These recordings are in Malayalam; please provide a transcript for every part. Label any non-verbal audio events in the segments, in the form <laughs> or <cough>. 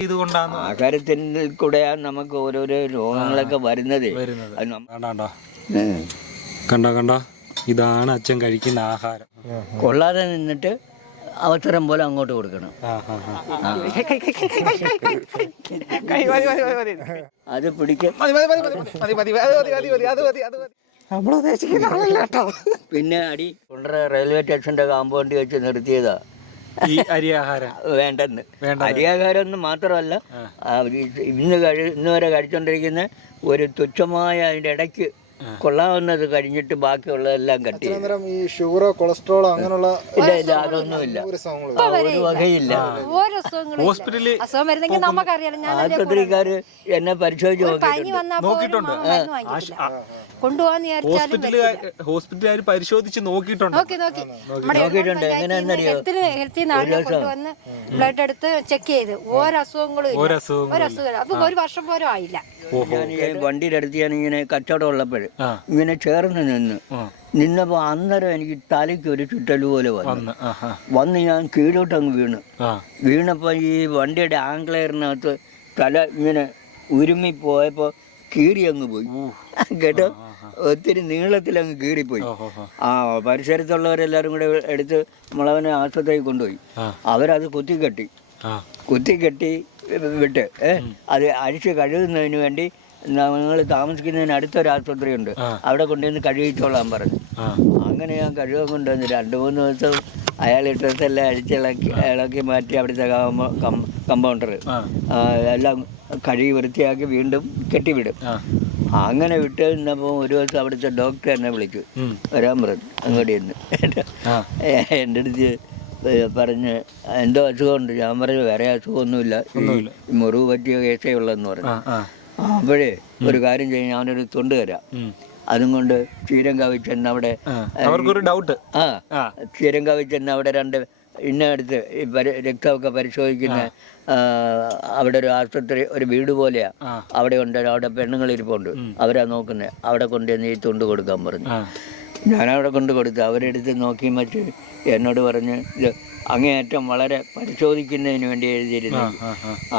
ഇതുകൊണ്ടാണ് ആഹാരത്തിൽ കൂടെയാണ് നമുക്ക് ഓരോരോ രോഗങ്ങളൊക്കെ വരുന്നത് വരുന്നത് കണ്ടോ കണ്ടോ ഇതാണ് അച്ഛൻ കഴിക്കുന്ന ആഹാരം കൊള്ളാതെ നിന്നിട്ട് അവസരം പോലെ അങ്ങോട്ട് കൊടുക്കണം. അത് പിടിക്കും പിന്നെ അടി കൊണ്ടറ റെയിൽവേ സ്റ്റേഷന്റെ കാമ്പൗണ്ട് വെച്ച് നിർത്തിയതാ ഈ അരി ആഹാരം വേണ്ടെന്ന്. അരിയാഹാരം എന്ന് മാത്രമല്ല ഇന്ന് കഴി ഇന്ന് വരെ കഴിച്ചോണ്ടിരിക്കുന്ന ഒരു തുച്ഛമായ അതിന്റെ ഇടയ്ക്ക് കൊള്ളാവുന്നത് കഴിഞ്ഞിട്ട് ബാക്കിയുള്ളതെല്ലാം കട്ടി. ഈ ഷുഗറോ കൊളസ്ട്രോളോ അങ്ങനെയുള്ള ഇല്ല ഇല്ല അതൊന്നുമില്ല. ഒരു വകയില്ല. ഹോസ്പിറ്റലിൽ അസുഖം വരുന്നെങ്കിൽ നമുക്കറിയാലോ ഞാൻ ആശുപത്രിക്കാര് എന്നെ പരിശോധിച്ച് പനി നോക്കിയിട്ടുണ്ട്. വന്നാൽ നോക്കിയിട്ടുണ്ട്. മരുന്ന് വാങ്ങിക്കില്ല. കൊണ്ടുപോകാന്ന് വിചാരിച്ചാലും ഹോസ്പിറ്റലുകാർ ഹോസ്പിറ്റലുകാർ പരിശോധിച്ച് നോക്കിയിട്ടുണ്ട്. നോക്കി നോക്കി. നമ്മുടെ നോക്കിയിട്ടുണ്ട്. എങ്ങനെയാണെന്നറിയോ? ഹെൽത്തിന് ഹെൽത്തിൽ നിന്ന് ആളുകളെ കൊണ്ടുവന്ന് ബ്ലഡ് എടുത്ത് ചെക്ക് ചെയ്ത്. ഒരസുഖങ്ങളും ഇല്ല. ഒരു അപ്പൊ വർഷം പോലും ആയില്ല. ഞാൻ ഈ വണ്ടിയുടെ അടുത്ത് ഞാൻ ഇങ്ങനെ കച്ചവടം ഉള്ളപ്പോഴ്. ഇങ്ങനെ ചേർന്ന് നിന്ന്. നിന്നപ്പോ അന്നേരം എനിക്ക് തലയ്ക്ക് ഒരു ചുറ്റൽ പോലെ വന്നു. വന്ന് ഞാൻ കീഴോട്ടങ്ങ് വീണു. വീണപ്പോ വീണപ്പോൾ ഈ വണ്ടിയുടെ ആംഗ്ലയറിനകത്ത് തല ഇങ്ങനെ ഉരുമി പോയപ്പോ കീറി അങ്ങ് പോയി. കേട്ടോ? ഒത്തിരി നീളത്തിൽ അങ്ങ് കീറിപ്പോയി. ആ പരിസരത്തുള്ളവരെല്ലാരും കൂടെ എടുത്ത് നമ്മളവനെ ആശുപത്രിയിൽ കൊണ്ടുപോയി. അവരത് കുത്തിക്കെട്ടി. കുത്തിക്കെട്ടി വിട്ട് ഏഹ് അത് അഴിച്ച് കഴുകുന്നതിന് വേണ്ടി ഞങ്ങൾ താമസിക്കുന്നതിന് അടുത്തൊരു ആശുപത്രി ഉണ്ട് അവിടെ കൊണ്ടുവന്ന് കഴുകിച്ചോളാൻ പറഞ്ഞു. അങ്ങനെ ഞാൻ കഴുകാൻ കൊണ്ടുവന്ന് രണ്ട് മൂന്ന് ദിവസം അയാൾ ഇട്ടെല്ലാം അഴിച്ചിളക്കി ഇളക്കി മാറ്റി അവിടുത്തെ കമ്പൗണ്ടർ. എല്ലാം കഴുകി വൃത്തിയാക്കി വീണ്ടും കെട്ടിവിടും. അങ്ങനെ വിട്ട് നിന്നപ്പോൾ ഒരു ദിവസം അവിടുത്തെ ഡോക്ടർ എന്നെ വിളിച്ചു. വരാൻ പറഞ്ഞു. അങ്ങോട്ട് ഇന്ന്. എന്റെ അടുത്ത് പറഞ്ഞ് എന്തോ അസുഖമുണ്ട്? ഞാൻ പറഞ്ഞു വേറെ അസുഖമൊന്നുമില്ല. മുറിവ് പറ്റിയ കേസേ ഉള്ളതെന്ന് പറഞ്ഞു. അപ്പോഴേ ഒരു കാര്യം ചെയ്യാൻ ഞാനൊരു തൊണ്ട് തരാം. അതും കൊണ്ട് ചീരങ്കാവ് ചെന്ന് അവിടെ ആ. അവർക്കൊരു ഡൗട്ട് ആ. ചീരങ്കാവ് ചെന്ന് അവിടെ രണ്ട് ഇന്ന അടുത്ത് ഈ പരി രക്തമൊക്കെ പരിശോധിക്കുന്ന അവിടെ ഒരു ആശുപത്രി ഒരു വീട് പോലെയാ. അവിടെ ഉണ്ട് അവിടെ പെണ്ണുങ്ങൾ ഇരിപ്പുണ്ട്. അവരാ നോക്കുന്നത് അവിടെ കൊണ്ടുവന്ന് ഈ തൊണ്ട് കൊടുക്കാൻ പറഞ്ഞു. ഞാനവിടെ കൊണ്ട് കൊടുത്തു അവരെടുത്ത് നോക്കി മറ്റ് എന്നോട് പറഞ്ഞ് ഇത് അങ്ങേയറ്റം വളരെ പരിശോധിക്കുന്നതിന് വേണ്ടി എഴുതിയിരുന്നു. ആ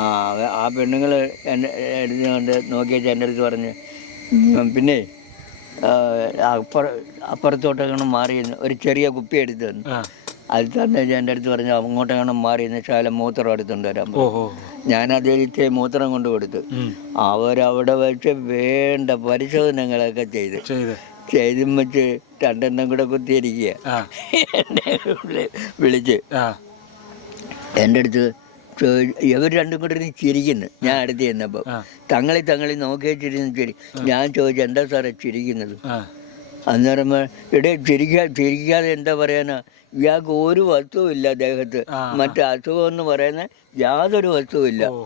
ആ പെണ്ണുങ്ങൾ എന്നെ എഴുതുകൊണ്ട് നോക്കിയിട്ട് എന്റെ അടുത്ത് പറഞ്ഞ് പിന്നെ അപ്പുറ അപ്പുറത്തോട്ടെങ്ങനെ മാറിയിരുന്നു ഒരു ചെറിയ കുപ്പി എടുത്തു തന്നു. അത് തന്നെ എന്റെ അടുത്ത് പറഞ്ഞു അങ്ങോട്ടെങ്ങനെ മാറി നിന്ന് ശാലം മൂത്രം എടുത്തുകൊണ്ട് വരാൻ ഞാൻ അദ്ദേഹത്തെ മൂത്രം കൊണ്ട് കൊടുത്തു. അവരവിടെ വെച്ച് വേണ്ട പരിശോധനകളൊക്കെ ചെയ്ത്. ചെയ്ത് വെച്ച് രണ്ടെണ്ണം കൂടെ കുത്തിയിരിക്കുക. എന്നെ വിളിച്ച്. എന്റെ അടുത്ത് ഇവർ രണ്ടും കൂടെ ഇരുന്ന് ചിരിക്കുന്നു. ഞാൻ അടുത്ത് ചെന്നപ്പോൾ തങ്ങളെ തങ്ങളെ തങ്ങളി നോക്കി വെച്ചിരുന്ന് ചിരി. ഞാൻ ചോദിച്ചു എന്താ സാറേ ചിരിക്കുന്നത്? അന്നേരം ഇടേ ചിരിക്കാ ചിരിക്കാതെ എന്താ പറയാനാ? ഇയാൾക്ക് ഒരു വസ്തുവും ഇല്ല ദേഹത്ത് ആ. മറ്റേ അസുഖം എന്ന് പറയുന്ന യാതൊരു വസ്തുവും ഇല്ല. ഓ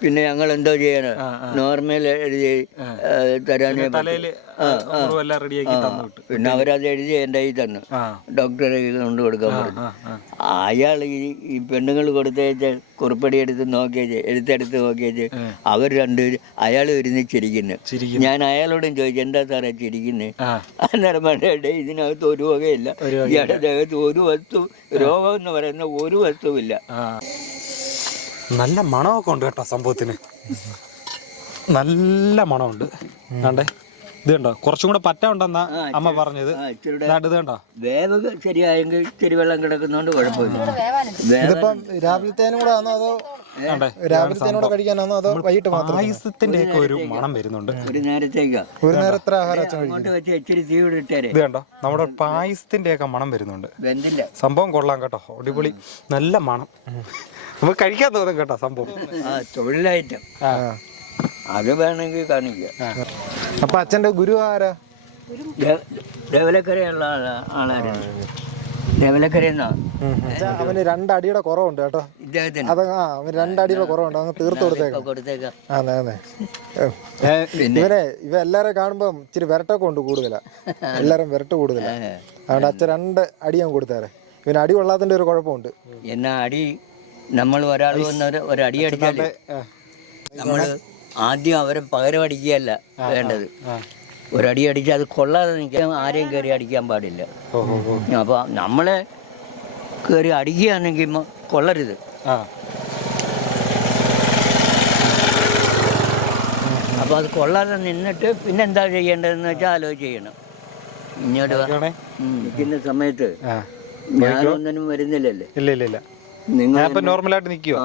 പിന്നെ ഞങ്ങൾ എന്തോ ചെയ്യണ. നോർമൽ എഴുതി തരാൻ. പിന്നെ അവരത് എഴുതി എന്റെ കയ്യിൽ തന്നു. ഡോക്ടറെ കൊണ്ട് കൊടുക്കാൻ പറഞ്ഞു. അയാൾ ഈ ഈ പെണ്ണുങ്ങൾ കൊടുത്തേച്ച് കുറിപ്പടി എടുത്ത് നോക്കിയേച്ച് എടുത്തെടുത്ത് നോക്കിയേച്ച് അവർ രണ്ടുപേരും അയാൾ ഒരുമിച്ചിരിക്കുന്നു. ചിരിക്കുന്നു. ചിരിക്കുന്നു. ഞാൻ അയാളോടും ചോദിച്ചു എന്താ സാറേ ചിരിക്കുന്നത് ആ. അന്നേരം പറഞ്ഞേ ഇതിനകത്ത് ഒരു വകയില്ല. ഇയാളുടെ ദേഹത്ത് ഒരു വസ്തു രോഗം എന്ന് പറയുന്ന ഒരു വസ്തുവില്ല. നല്ല മണമൊക്കെ ഉണ്ട് കേട്ടോ സംഭവത്തിന്. നല്ല മണമുണ്ട്. കണ്ടേ? ഇത് കണ്ടോ? കുറച്ചും കൂടെ പറ്റ ഉണ്ടെന്നാ അമ്മ പറഞ്ഞത്. ആ, ഇച്ചിരിയുടെ ഇതാണ്ട് ഇത് കണ്ടോ? വേവ് ശരിയായെങ്കിൽ ഇച്ചിരി വെള്ളം കിടക്കുന്നോണ്ട് കുഴപ്പമില്ല. വേവ് ഇതിപ്പം രാവിലത്തേനും കൂടെ ആണോ അതോ കണ്ടേ? രാവിലത്തേനും കൂടെ കഴിക്കാനാണോ അതോ വൈകിട്ട് മാത്രം പായസത്തിന്റെ ഒക്കെ ഒരു മണം വരുന്നുണ്ട്. ഒരു നേരത്തേക്ക്. ഒരു നേരം എത്ര ആഹാരം അച്ഛൻ കഴിക്കും അങ്ങോട്ട് വെച്ച് ഇച്ചിരി തീ ഇട്ടേരെ. ഇത് കണ്ടോ? നമ്മുടെ പായസത്തിന്റെ ഒക്കെ മണം വരുന്നുണ്ട്. സംഭവം കൊള്ളാം കേട്ടോ. അടിപൊളി. നല്ല മണം. നമുക്ക് കഴിക്കാൻ തോന്നും കേട്ടോ സംഭവം. ആ തൊഴിലൈറ്റം ആ. അത് വേണമെങ്കിൽ കാണിക്കാം. അപ്പൊ അച്ഛന്റെ ഗുരു ആരാ? ദേവലക്കരയുള്ള ആളാ ആളായിരുന്നു ദേവലക്കരയെന്നാ? അച്ഛാ, അവന് രണ്ടടിയുടെ കുറവുണ്ട് കേട്ടോ. ഇദ്ദേഹത്തിന്? അത് ആ അവന് രണ്ടടിയുടെ കുറവുണ്ട്. അങ്ങ് തീർത്ത് കൊടുത്തേക്കാം. കൊടുത്തേക്കാം. അതെ പിന്നെ? ഇവനെ ഇവ എല്ലാരെ കാണുമ്പോ ഇച്ചിരി വിരട്ടൊക്കെ ഉണ്ട് കൂടുതലാ. എല്ലാരും വിരട്ട് കൂടുതലാ. അതുകൊണ്ട് അച്ഛൻ രണ്ട് അടി ഞാൻ കൊടുത്തേരെ. ഇവന് അടി കൊള്ളാത്തതിന്റെ ഒരു കുഴപ്പമുണ്ട്. എന്നാ അടി നമ്മൾ ഒരാൾ വന്ന് ഒരു- ഒരു അടി അടിച്ചാൽ നമ്മൾ ആദ്യം അവരെ പകരം അടിക്കുകയല്ല വേണ്ടത്. ഒരടി അടിച്ചാൽ അത് കൊള്ളാതെ നിൽക്കാൻ ആരെയും കയറി അടിക്കാൻ പാടില്ല. അപ്പോൾ നമ്മളെ കയറി അടിക്കുകയാണെങ്കിൽ കൊള്ളരുത്. ആ. അപ്പോൾ അത് കൊള്ളാതെ നിന്നിട്ട് പിന്നെ എന്താ ചെയ്യേണ്ടതെന്ന് വെച്ചാൽ ആലോചിച്ച് ചെയ്യണം. ഇങ്ങോട്ട്. നിൽക്കുന്ന സമയത്ത് ആ. ഞാനൊന്നിനും വരുന്നില്ലല്ലേ? ഇല്ല ഇല്ല ഇല്ല. നിങ്ങൾ ഞാൻ ഇപ്പൊ നോർമലായിട്ട് നിൽക്കുക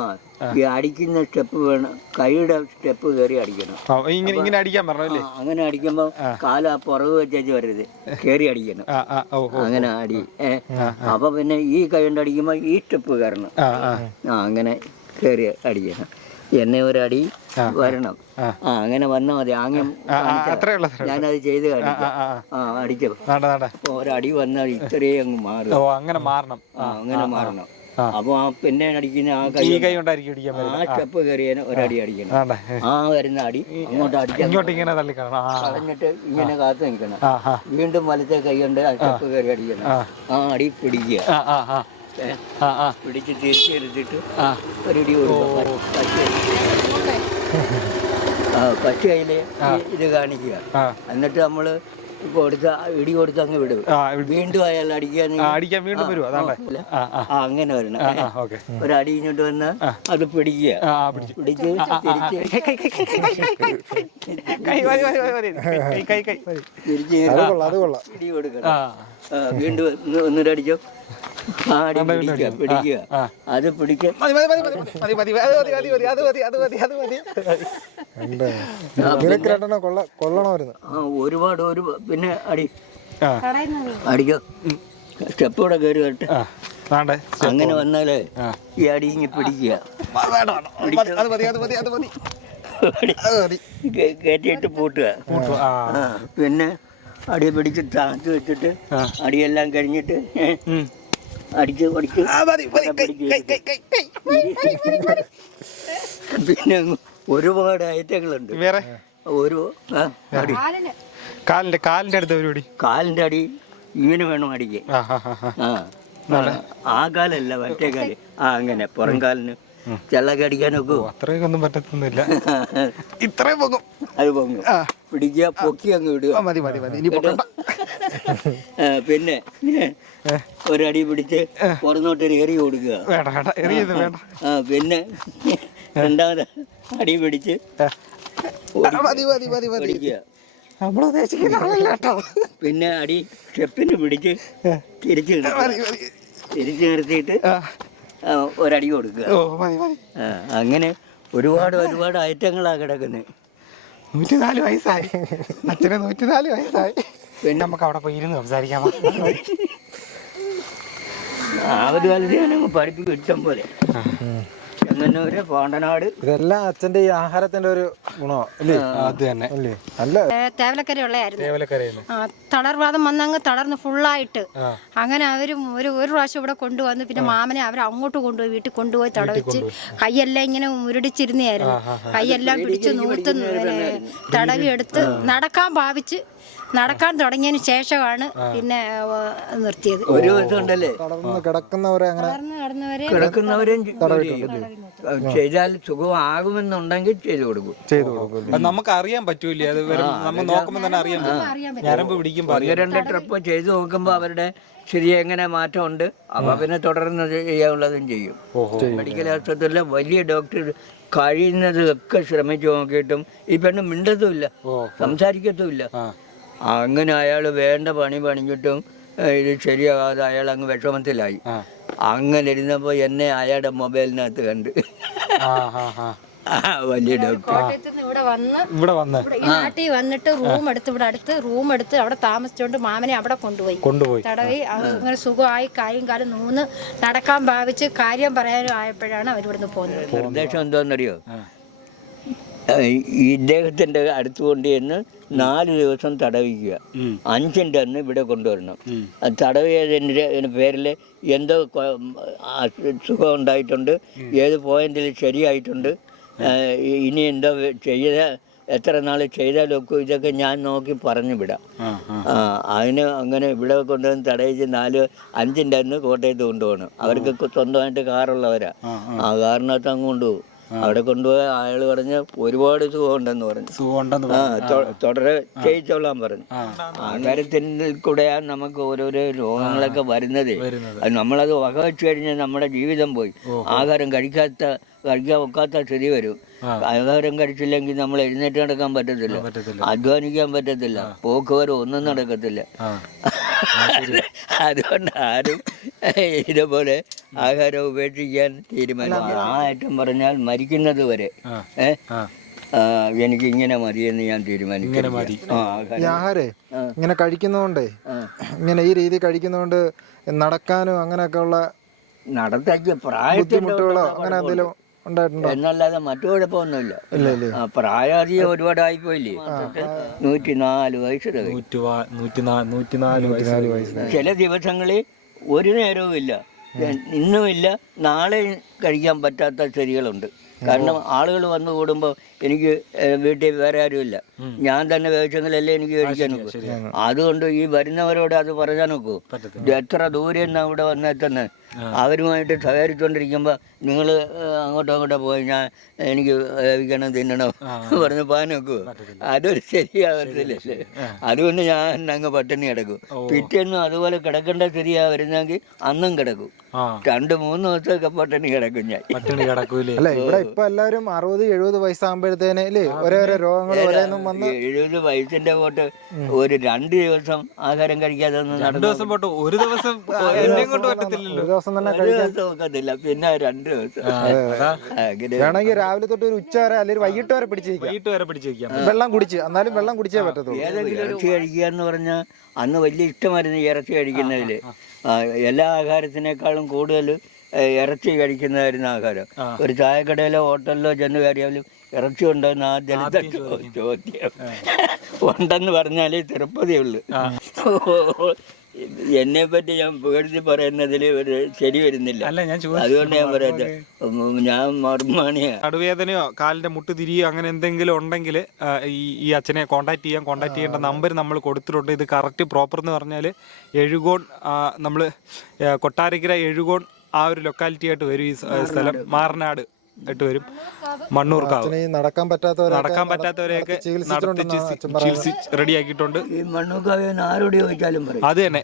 ഈ അടിക്കുന്ന സ്റ്റെപ്പ് വേണം. കൈയുടെ സ്റ്റെപ്പ് കയറി അടിക്കണം. ഇങ്ങനെ ഇങ്ങനെ അടിക്കാൻ പറഞ്ഞല്ലേ അങ്ങനെ അടിക്കുമ്പോൾ കാൽ പുറകു വെച്ചേച്ച് വരരുത്. കയറി അടിക്കണം. അങ്ങനെ അടി. അപ്പൊ പിന്നെ ഈ കൈ കൊണ്ട് അടിക്കുമ്പോൾ ഈ സ്റ്റെപ്പ് കയറണം. ആ അങ്ങനെ കയറി അടിക്കണം. എന്നെ ഒരടി വരണം. ആ. അങ്ങനെ വന്നാൽ മതി. ആംഗ്യം ഞാനത് ചെയ്ത് കാണിക്കാം. ആ അടിച്ചോ. ഒരടി വന്നാൽ ഇത്രയും അങ്ങ് മാറും. അങ്ങനെ മാറണം. അങ്ങനെ മാറണം. ആ. അപ്പോൾ ആ പിന്നെ അടിക്കുന്ന ആ കൈ ഈ കൈ കൊണ്ടായിരിക്കും ആ ചെപ്പ് സ്റ്റെപ്പ് കയറിയതിന് ഒരടി അടിക്കണം. ആ വരുന്ന അടി അങ്ങോട്ട് അടിക്കാൻ ഇങ്ങോട്ട് ഇങ്ങനെ തള്ളിക്കണം ആ. കളഞ്ഞിട്ട് ഇങ്ങനെ കാത്തു നിൽക്കണം. ആ ആ. വീണ്ടും വലത്തെ കൈ കൊണ്ട് ആ സ്റ്റെപ്പ് കയറി അടിക്കണം. ആ. അടി പിടിക്കുക. ആ ആ ആ. ഏ, ആ ആ. പിടിച്ച് തിരിച്ചെടുത്തിട്ട് ആ. ഒരടി കൊടുക്കുക. പച്ച. ഇത് കാണിക്കുക. ആ. എന്നിട്ട് നമ്മൾ കൊടുത്ത ഇടി കൊടുത്ത് അങ്ങ് വിടും വീണ്ടും അയാൾ അടിക്കാൻ അടിക്കാൻ വീണ്ടും ആ ആ അങ്ങനെ വരണം ഒരു അടി ഇങ്ങോട്ട് വന്ന അത് പിടിക്കുക പിടിച്ചു തിരിച്ച് ഇടി കൊടുക്കണം വീണ്ടും ഒന്ന് ആ പിടിക്കുക പിടിക്കുക അത് പിടിക്ക ഒരുപാട് ഒരു പിന്നെ അടി അടിക്കോ സ്റ്റെപ്പ് കൂടെ കയറി വരട്ടെ അങ്ങനെ വന്നാലേ. ഈ അടി ഇങ്ങ് പിടിക്കുക കയറ്റിയിട്ട് പൂട്ടുക പിന്നെ അടി പിടിച്ച് താങ്ങി വെച്ചിട്ട്. അടിയെല്ലാം കഴിഞ്ഞിട്ട്. അടിച്ച് അടിച്ച്. പിന്നെ ഒരുപാട് ഐറ്റങ്ങളുണ്ട്. വേറെ? ഒരു അടി. കാലിന്. കാലിന്റെ കാലിന്റെ അടുത്ത് പരിപാടി കാലിന്റെ അടി ഇങ്ങനെ വേണം അടിക്കാൻ. ആ ആ ആ ആ ആ, ആ കാലല്ല മറ്റേ കാൽ. ആ അങ്ങനെ പുറം കാലിന് ചെള്ളൊക്കെ അടിക്കാനൊക്കെ ഓ, അത്രയൊക്കെ ഒന്നും പറ്റത്തൊന്നുമില്ല. <laughs> ഇത്രയും പൊങ്ങും. അത് പൊങ്ങും. പിടിക്കുക പൊക്കി അങ്ങ് വിടുക മതി മതി മതി. ഇനി പൊക്കണ്ട. ആ, പിന്നെ ഒരടി പിടിച്ച് പുറന്നോട്ടൊരു എറി കൊടുക്കുക വേണ്ട വേണ്ട. എറിയത് വേണ്ട. ആ പിന്നെ രണ്ടാമത് അടി പിടിച്ച് ആ, മതി മതി മതി മതി. ഓടിക്കുക. നമ്മൾ ഉദ്ദേശിക്കുന്ന ആളല്ല കേട്ടോ. പിന്നെ അടി സ്റ്റെപ്പിന് പിടിച്ച് തിരിച്ചു തിരിച്ച് നിർത്തിയിട്ട് ഒരടി കൊടുക്കുക. ഓ മതി മതി. ആ, അങ്ങനെ ഒരുപാട് ഒരുപാട് ഐറ്റങ്ങളാണ് കിടക്കുന്നത് നൂറ്റിനാല് വയസ്സായി. അച്ഛനെ നൂറ്റിനാല് വയസ്സായി. പിന്നെ നമുക്ക് അവിടെ പോയി ഇരുന്ന് സംസാരിക്കാം. വാ. ആ ഒരു കാലത്ത് ഞാൻ പഠിപ്പിക്കും ഇഷ്ടം പോലെ. പാണ്ടനാട്. ഇതെല്ലാം അച്ഛന്റെ ഈ ആഹാരത്തിന്റെ ഒരു ഗുണോ അല്ലേ? അത് തന്നെ. അല്ലേ? നല്ല തേവലക്കര ഉള്ളതായിരുന്നു. ആ, തളർവാദം വന്നങ്ങ് തളർന്ന് ഫുള്ളായിട്ട്. അങ്ങനെ അവർ ഒരു ഒരു പ്രാവശ്യം ഇവിടെ കൊണ്ടുവന്ന് പിന്നെ മാമനെ അവർ അങ്ങോട്ട് കൊണ്ടുപോയി വീട്ടിൽ കൊണ്ടുപോയി തടവിച്ച് കൈയെല്ലാം ഇങ്ങനെ മുരടിച്ചിരുന്നായിരുന്നു കൈയെല്ലാം പിടിച്ച് നൂർത്ത് തടവി എടുത്ത് നടക്കാൻ ഭാവിച്ച് നടക്കാൻ തുടങ്ങിയതിന് ശേഷമാണ് പിന്നെ നിർത്തിയത്. ഒരു തളർന്ന് കിടക്കുന്നവരെ അങ്ങനെ തളർന്ന് കിടന്നവരെ ചെയ്യും. ചെയ്താൽ സുഖമാകുമെന്നുണ്ടെങ്കിൽ ചെയ്തു കൊടുക്കും. ചെയ്തു കൊടുക്കും. അത് നമുക്ക് അറിയാൻ പറ്റൂല അത് വെറും നമ്മൾ നോക്കുമ്പോൾ തന്നെ അറിയാൻ പറ്റും. അറിയാൻ ഞരമ്പ് പിടിക്കുമ്പോൾ ഒന്ന് രണ്ട് ട്രിപ്പ് ചെയ്തു നോക്കുമ്പോൾ അവരുടെ ശരി എങ്ങനെ മാറ്റമുണ്ട് അപ്പൊ പിന്നെ തുടർന്ന് ചെയ്യാനുള്ളതും ചെയ്യും. മെഡിക്കൽ ആശുപത്രിയിലെ വലിയ ഡോക്ടർ കഴിയുന്നതൊക്കെ ശ്രമിച്ചു നോക്കിയിട്ടും ഈ പെണ്ണ് മിണ്ടതുമില്ല സംസാരിക്കത്തുമില്ല. അങ്ങനെ അയാൾ വേണ്ട പണി പണിഞ്ഞിട്ടും ഇത് ശരിയാകാതെ അയാൾ അങ്ങ് വിഷമത്തിലായി അങ്ങനെ ഇരുന്നപ്പോൾ എന്നെ അയാളുടെ മൊബൈലിനകത്ത് കണ്ട്. വലിയ ഇവിടെ വന്ന് ഇവിടെ വന്ന്. ഈ നാട്ടിൽ വന്നിട്ട് റൂം എടുത്ത് ഇവിടെ അടുത്ത് റൂം എടുത്ത് അവിടെ താമസിച്ചുകൊണ്ട് മാമനെ അവിടെ കൊണ്ടുപോയി. കൊണ്ടുപോയി. തടവി അങ്ങനെ സുഖമായി കായും കാലം നൂന്ന് നടക്കാൻ ഭാവിച്ച് കാര്യം പറയാനും ആയപ്പോഴാണ് അവരിവിടുന്ന് പോകുന്നത്. നിർദ്ദേശം എന്താണെന്നറിയോ ഈ ഇദ്ദേഹത്തിന്റെ അടുത്ത് കൊണ്ടുചെന്ന് നാല് ദിവസം തടവിക്കുക. അഞ്ചിന്റെ അന്ന് ഇവിടെ കൊണ്ടുവരണം. തടവിയതിന്റെ പേരിൽ എന്തോ സുഖം ഉണ്ടായിട്ടുണ്ട്. ഏത് പോയിന്റിൽ ശരിയായിട്ടുണ്ട്. ഇനി എന്തോ ചെയ്ത എത്ര നാൾ ചെയ്താലൊക്കെ ഇതൊക്കെ ഞാൻ നോക്കി പറഞ്ഞു വിടാം. അതിന് അങ്ങനെ ഇവിടെ കൊണ്ടുവന്ന് തടയിച്ച് നാല് അഞ്ചിന്റെ അന്ന് കോട്ടയത്ത് കൊണ്ടുപോകണം. അവർക്ക് സ്വന്തമായിട്ട് കാറുള്ളവരാ. ആ കാറിനകത്ത് അങ്ങ് കൊണ്ടുപോകും. അവിടെ കൊണ്ടുപോയി അയാൾ പറഞ്ഞ ഒരുപാട് സുഖമുണ്ടെന്ന് പറഞ്ഞു. സുഖമുണ്ടെന്ന് ആ തുടരെ ചെയ്യിച്ചോളാൻ പറഞ്ഞു. ആഹാരത്തിൽ കൂടെയാണ് നമുക്ക് ഓരോരോ രോഗങ്ങളൊക്കെ വരുന്നത്. അത് നമ്മളത് വക വെച്ച് കഴിഞ്ഞാൽ നമ്മുടെ ജീവിതം പോയി. ആഹാരം കഴിക്കാത്ത കഴിക്കാൻ ഒക്കാത്ത സ്ഥിതി വരും. ആഹാരം കഴിച്ചില്ലെങ്കിൽ നമ്മൾ എഴുന്നേറ്റ് നടക്കാൻ പറ്റത്തില്ല. അധ്വാനിക്കാൻ പറ്റത്തില്ല. പോക്ക് വരും ഒന്നും നടക്കത്തില്ല. അതുകൊണ്ട് ആരും ഇതുപോലെ ആഹാരം ഉപേക്ഷിക്കാൻ തീരുമാനം ആ ഐറ്റം പറഞ്ഞാൽ മരിക്കുന്നത് വരെ. ആ, എനിക്ക് ഇങ്ങനെ മതിയെന്ന് ഞാൻ തീരുമാനിക്കും ആഹാരം. ഇങ്ങനെ കഴിക്കുന്നതുകൊണ്ടേ ഇങ്ങനെ ഈ രീതി കഴിക്കുന്നതുകൊണ്ട് നടക്കാനും അങ്ങനെയൊക്കെ ഉള്ള നടത്തക്ക് ബുദ്ധിമുട്ടുകളോ അങ്ങനെ എന്തെങ്കിലും എന്നല്ലാതെ മറ്റു കുഴപ്പമൊന്നുമില്ല. പ്രായാധികം ഒരുപാട് ആയിപ്പോയില്ലേ നൂറ്റി നാല് വയസ്സ് തികഞ്ഞു. നൂറ്റിനാല് വയസ്സ് ചില ദിവസങ്ങളിൽ ഒരു നേരവും ഇല്ല ഇന്നുമില്ല നാളെ കഴിക്കാൻ പറ്റാത്ത സ്ഥിതികളുണ്ട് കാരണം ആളുകൾ വന്നു കൂടുമ്പോൾ എനിക്ക് വീട്ടിൽ വേറെ ആരുമില്ല. ഞാൻ തന്നെ വേവിച്ചെങ്കിലല്ലേ എനിക്ക് കഴിക്കാൻ നോക്കൂ. അതുകൊണ്ട് ഈ വരുന്നവരോട് അത് പറയാൻ നോക്കൂ. ഇത് എത്ര ദൂരെ അവിടെ ഇവിടെ വന്നെത്തുന്നത് അവരുമായിട്ട് സഹകരിച്ചുകൊണ്ടിരിക്കുമ്പോൾ നിങ്ങൾ അങ്ങോട്ടോ അങ്ങോട്ടോ പോയി ഞാൻ എനിക്ക് വേവിക്കണം തിന്നണോ പറഞ്ഞ് പോകാൻ നോക്കൂ. അതൊരു ശരിയാവത്തില്ലല്ലേ അതുകൊണ്ട് ഞാൻ അങ്ങ് പട്ടിണി കിടക്കും. പിറ്റേന്നും അതുപോലെ കിടക്കേണ്ട ശരിയാ വരുന്നെങ്കിൽ അന്നും കിടക്കും. രണ്ട് മൂന്ന് ദിവസമൊക്കെ പട്ടിണി കിടക്കും ഞാൻ. പട്ടിണി കിടക്കൂലേ? അല്ല ഇവിടെ ഇപ്പൊ എല്ലാവരും അറുപത് എഴുപത് വയസ്സാകുമ്പോഴത്തേന് അല്ലേ ഓരോരോ രോഗങ്ങൾ ഓരോന്നും വന്ന് എഴുപത് വയസ്സിന്റെ പോട്ട് ഒരു രണ്ട് ദിവസം ആഹാരം കഴിക്കാതെ രണ്ട് രണ്ടു ദിവസം പോട്ട് ഒരു ദിവസം ഒരു ദിവസം തന്നെ ഒക്കത്തില്ല പിന്നെ രണ്ട് ദിവസം. അങ്ങനെ വേണമെങ്കിൽ രാവിലെ തൊട്ട് ഒരു ഉച്ച വരെ അല്ലെങ്കിൽ വൈകിട്ട് വരെ പിടിച്ചിരിക്കാം വൈകിട്ട് വരെ പിടിച്ചു വെക്കാം വെള്ളം കുടിച്ച് എന്നാലും വെള്ളം കുടിച്ചേ പറ്റത്തുള്ളൂ. ഏതെങ്കിലും ഇറച്ചി കഴിക്കുക എന്ന് പറഞ്ഞാൽ അന്ന് വലിയ ഇഷ്ടമായിരുന്നു ഈ ഇറച്ചി കഴിക്കുന്നതിൽ എല്ലാ ആഹാരത്തിനേക്കാളും കൂടുതൽ ഇറച്ചി കഴിക്കുന്നതായിരുന്നു ആഹാരം. ഒരു ചായക്കടയിലോ ഹോട്ടലിലോ ചെന്ന് കയറിയാലും ഇറച്ചി ഉണ്ടോന്ന് ആദ്യം ചോദ്യം ഉണ്ടെന്ന് പറഞ്ഞാലേ തിരുപ്പതിയുള്ളൂ എന്നെ പറ്റി ഞാൻ പേടിച്ച് പറയുന്നതിൽ ഒരു ശരി വരുന്നില്ല. അതുകൊണ്ട് ഞാൻ പറയുന്നത് ഞാൻ മർമാണിയാ നടുവേദനയോ കാലിന്റെ മുട്ട് തിരിയോ അങ്ങനെ എന്തെങ്കിലും ഉണ്ടെങ്കിൽ ഈ ഈ അച്ഛനെ കോൺടാക്ട് ചെയ്യാൻ കോൺടാക്ട് ചെയ്യേണ്ട നമ്പർ നമ്മൾ കൊടുത്തിട്ടുണ്ട്. ഇത് കറക്റ്റ് പ്രോപ്പർ എന്ന് പറഞ്ഞാൽ എഴുകോൺ നമ്മൾ കൊട്ടാരക്കര എഴുകോൺ ആ ഒരു ലൊക്കാലിറ്റി ആയിട്ട് വരും ഈ സ്ഥ- സ്ഥലം. മാറനാട് ആയിട്ട് വരും. മണ്ണൂർക്കാവ്. നടക്കാൻ പറ്റാത്തവരൊക്കെ നടക്കാൻ പറ്റാത്തവരെയൊക്കെ നടത്തി ചികിത്സിച്ച് റെഡിയാക്കിയിട്ടുണ്ട് ഈ മണ്ണൂക്കാവിന്ന് ആരോട് ചോദിച്ചാലും പറയും. അത് തന്നെ.